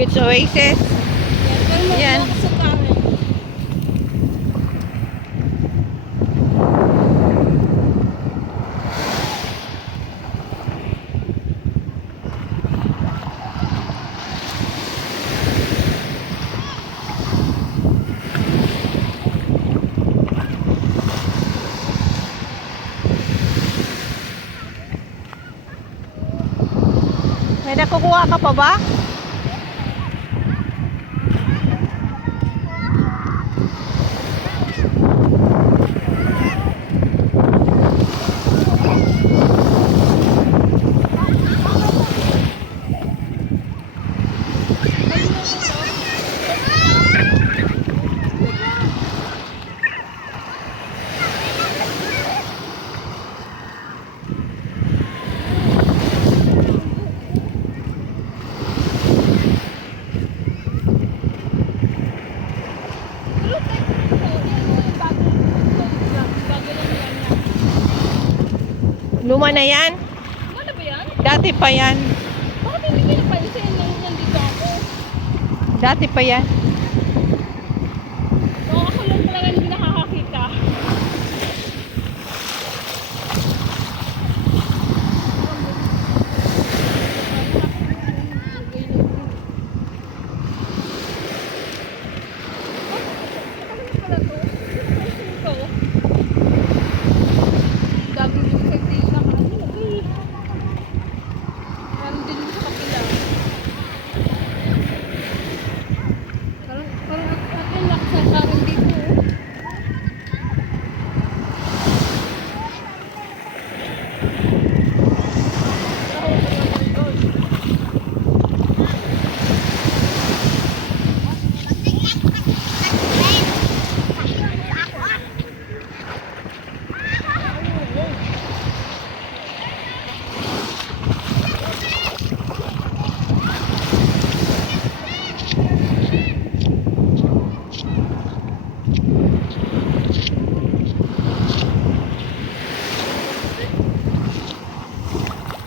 Beach Oasis. Yan. Yan. May nakukuha ka pa ba? Luma na yan? Ano ba yan? Dati pa yan. Bakit hindi pinapansin yan dito ako? Dati pa yan. Oo, ako lang talaga hindi nakakakita.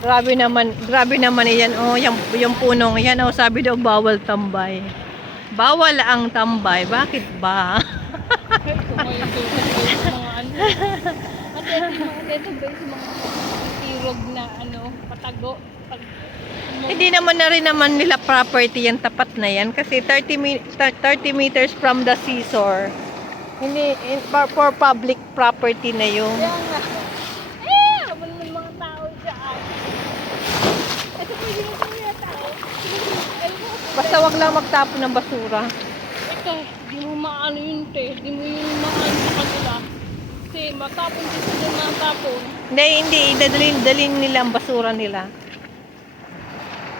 Grabe naman yan. Oh, yung punong yan. Oh, sabi daw bawal tambay. Bawal ang tambay. Bakit ba? Ito ba yung mga tirog na patago? Hindi naman na rin naman nila property yan, tapat na yan. Kasi 30 meters from the seashore. Hindi, for public property na yun. Kaya nga. Habang may mga tao dyan. Ito pwede na ito yung tao. Basta wag lang magtapon ng basura. Ito, di mo maano yun te. Di mo yun maano sa kanila. Kasi matapon dito din matapon. Hindi. Dalhin nila ang basura nila.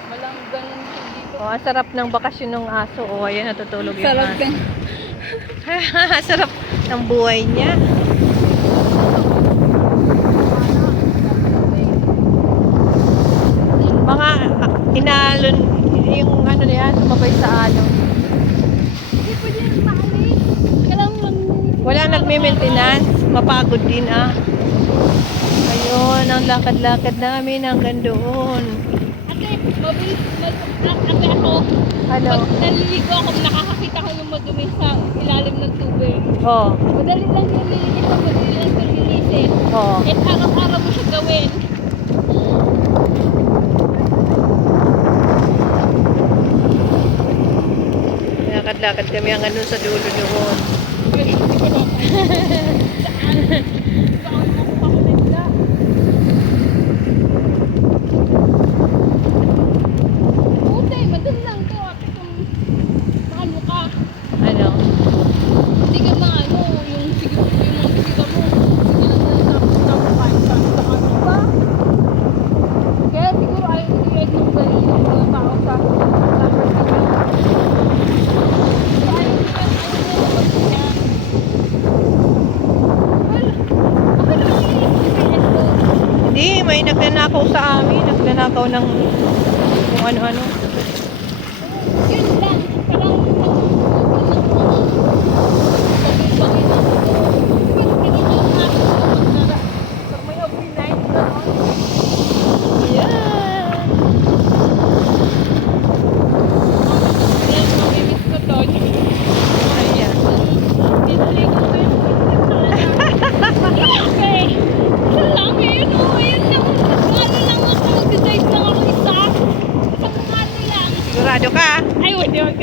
Walang ganun dito. Oh, ang sarap ng bakasyon ng aso. Oh, ayan, natutulog yung Sarap aso. din. Sarap ng buhay niya. Mga inalon, yung ano na yan, sumabay sa alon. Hindi pwede yung maalis. Kailangan lang. Wala nagme-maintenance, mapagod din ah. Ayun, ang lakad-lakad namin hanggang doon. Ate, mabilis. Ate ako. Ano? Pag naliligo ako, nakakakita ko ng madumi sa ilalim ng tubig. Oh, Madali lang yung lilinis at madali lang yung linisin. oh. At araw-araw mo siya gawin. Lakad-lakad kami hanggang doon sa dulo doon. Ay, hindi ko na. Saan? Saan mo pakulit ka? Ute, madali lang to. Ate, kung maano ka. Ano? Hindi ka maano, yung siguro yung mga bisita mo. Sige lang na tapos kain sa ano ba? Kaya siguro ayaw ko yung ng galing ng mga tao sa property. Kaya ayaw ko yung niya. Well, okay lang yung experience ko. Hindi, may nagnanakaw sa amin. Nagnanakaw ng kung ano-ano. Yun lang. Yan.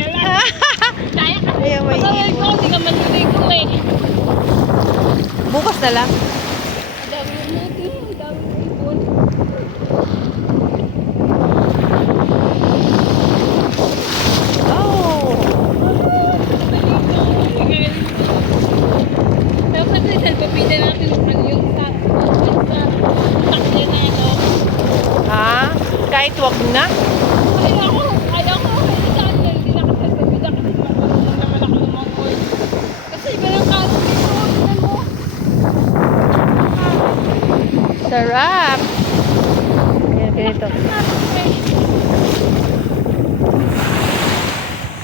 ka lang. Kaya ka. Ayaw, may Pag-uwi ko, ibon. hindi ka maniligo eh. Bukas na lang. Ang dami ng muti, ang dami ng ibon. Oh! Dapat ay salpapita natin yung sa takli na ito. Ha? Kahit wag na. Ayaw ko, hindi na kasi salpapita kasi makulong naman ako ng mga oil. Kasi iba ng karon dito, tignan mo. Sarap. Ayan, ganito.